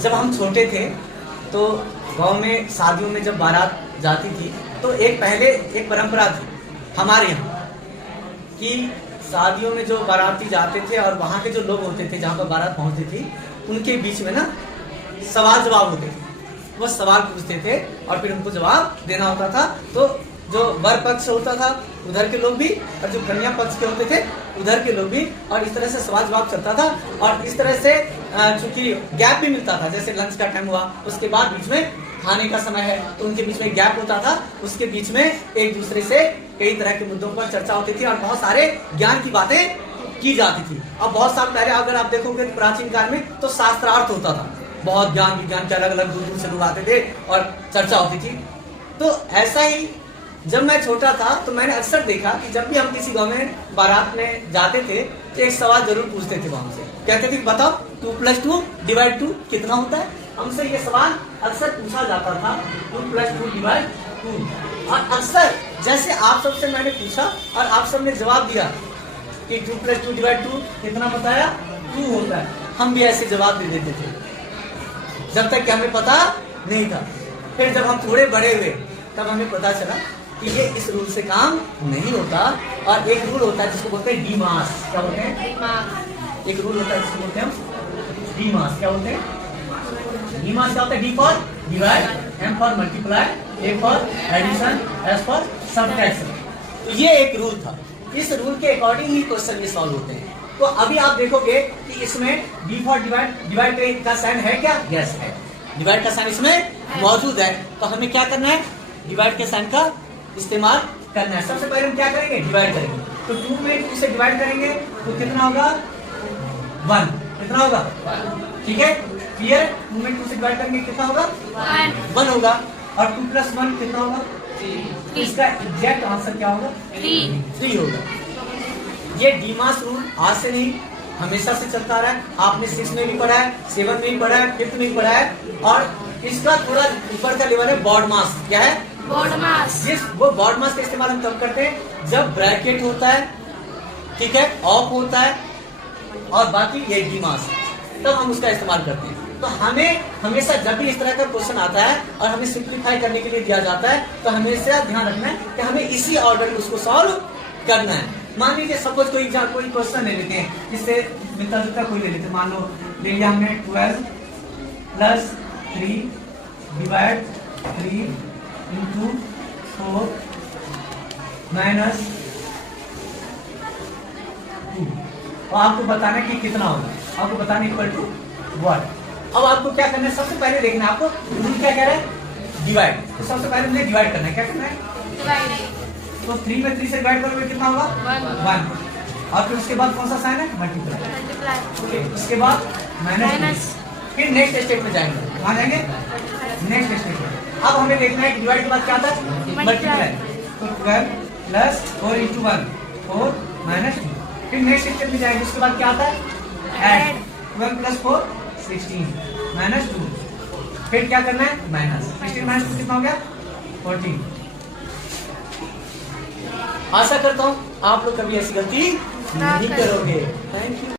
जब हम छोटे थे तो गांव में शादियों में जब बारात जाती थी तो एक परंपरा थी हमारे यहाँ कि शादियों में जो बाराती जाते थे और वहाँ के जो लोग होते थे जहाँ पर बारात पहुँचती थी उनके बीच में ना सवाल जवाब होते थे। वो सवाल पूछते थे और फिर उनको जवाब देना होता था। तो जो वर पक्ष होता था उधर के लोग भी और जो कन्या पक्ष के होते थे उधर के लोग भी, और इस तरह से सवाल जवाब चलता था। और इस तरह से चूंकि गैप भी मिलता था, जैसे लंच का टाइम हुआ उसके बाद बीच में खाने का समय है तो उनके बीच में गैप होता था, उसके बीच में एक दूसरे से कई तरह के मुद्दों पर चर्चा होती थी और बहुत सारे ज्ञान की बातें की जाती थी। अब बहुत साल पहले अगर आप देखोगे प्राचीन काल में तो शास्त्रार्थ होता था, बहुत ज्ञान विज्ञान के अलग अलग दूर दूर से लोग आते थे और चर्चा होती थी। तो ऐसा ही जब मैं छोटा था तो मैंने अक्सर देखा कि जब भी हम किसी गांव में बारात में जाते थे तो एक सवाल जरूर पूछते थे वहां से, कहते थे बताओ 2+2 / 2 कितना होता है। हमसे ये सवाल अक्सर पूछा जाता था 2+2 / 2। और अक्सर जैसे आप सबसे मैंने पूछा और आप सबने जवाब दिया कि 2+2 / 2 कितना बताया, 2 होता है, हम भी ऐसे जवाब दे देते थे जब तक कि हमें पता नहीं था। फिर जब हम थोड़े बड़े हुए तब हमें पता चला कि ये इस रूल से काम नहीं होता। और एक रूल होता है जिसको बोलते हैं डीमास। क्या बोलते हैं? एक रूल होता है जिसको बोलते हैं डीमास। क्या बोलते हैं? डीमास क्या होता है? D for divide, M for multiply, A for addition, S for subtraction. तो ये एक रूल था, इस रूल के अकॉर्डिंग ही क्वेश्चन ये सॉल्व होते हैं। तो अभी आप देखोगे कि इसमें डी फॉर डिवाइड का साइन है क्या? यस है, डिवाइड का साइन इसमें मौजूद है। तो हमें क्या करना है? डिवाइड के साइन का इस्तेमाल करना है। सबसे पहले हम क्या करेंगे? डिवाइड करेंगे। तो 2 में 2 से डिवाइड करेंगे तो कितना होगा? 1। कितना होगा? ठीक है, क्लियर? 2 में 2 से डिवाइड करेंगे कितना होगा? 1 होगा। और 2+1 कितना होगा? 3। इसका एग्जैक्ट आंसर क्या होगा? 3 होगा। ये डीमास रूल आज से नहीं हमेशा से चलता रहा है। आपने 6 में भी पढ़ा है, 7 में भी पढ़ा है, 5th में भी पढ़ा है। और इसका थोड़ा ऊपर का लेवल है बॉड मास। क्या है? बॉड मास। वो बॉड मास का इस्तेमाल हम तब करते हैं जब ब्रैकेट होता है, ठीक है, ऑफ होता है और बाकी ये डीमास, तब हम उसका इस्तेमाल करते हैं। तो हमें हमेशा जब भी इस तरह का क्वेश्चन आता है और हमें सिंप्लीफाई करने के लिए दिया जाता है तो हमेशा ध्यान रखना है कि हमें इसी ऑर्डर में उसको सॉल्व करना है। मान लीजिए सपोज कोई क्वेश्चन ले लेते हैं, इससे मिलता जुलता कोई ले लेते हैं। मान लो ले लिया हमने 12 + 3 / 3 × 4 - 2। और आपको बताना है कि कितना होगा, आपको बताना इक्वल टू व्हाट। अब आपको क्या करना है? सबसे पहले देखना है आपको रूल क्या कह रहा है? डिवाइड। तो सबसे पहले मुझे डिवाइड करना है। क्या करना है? डिवाइड। तो 3 में 3 से डिवाइड करोगे कितना होगा? 1। और फिर उसके बाद कौन सा साइन है? मल्टीप्लाई। उसके बाद माइनस। फिर नेक्स्ट स्टेप में जाएंगे। कहाँ जाएंगे? नेक्स्ट स्टेप में। अब हमें देखना है कि डिवाइड के बाद क्या आता है? मल्टीप्लाई। तो 12 + 4 × 1 4 - 2। फिर नेक्स्ट स्टेप में जाएंगे, उसके बाद क्या आता है? ऐड। 12 + 4 16 - 2। फिर क्या करना है? माइनस। 16 - 2 कितना हो गया? 14। आशा करता हूँ आप लोग कभी ऐसी गलती नहीं करोगे। Thank you.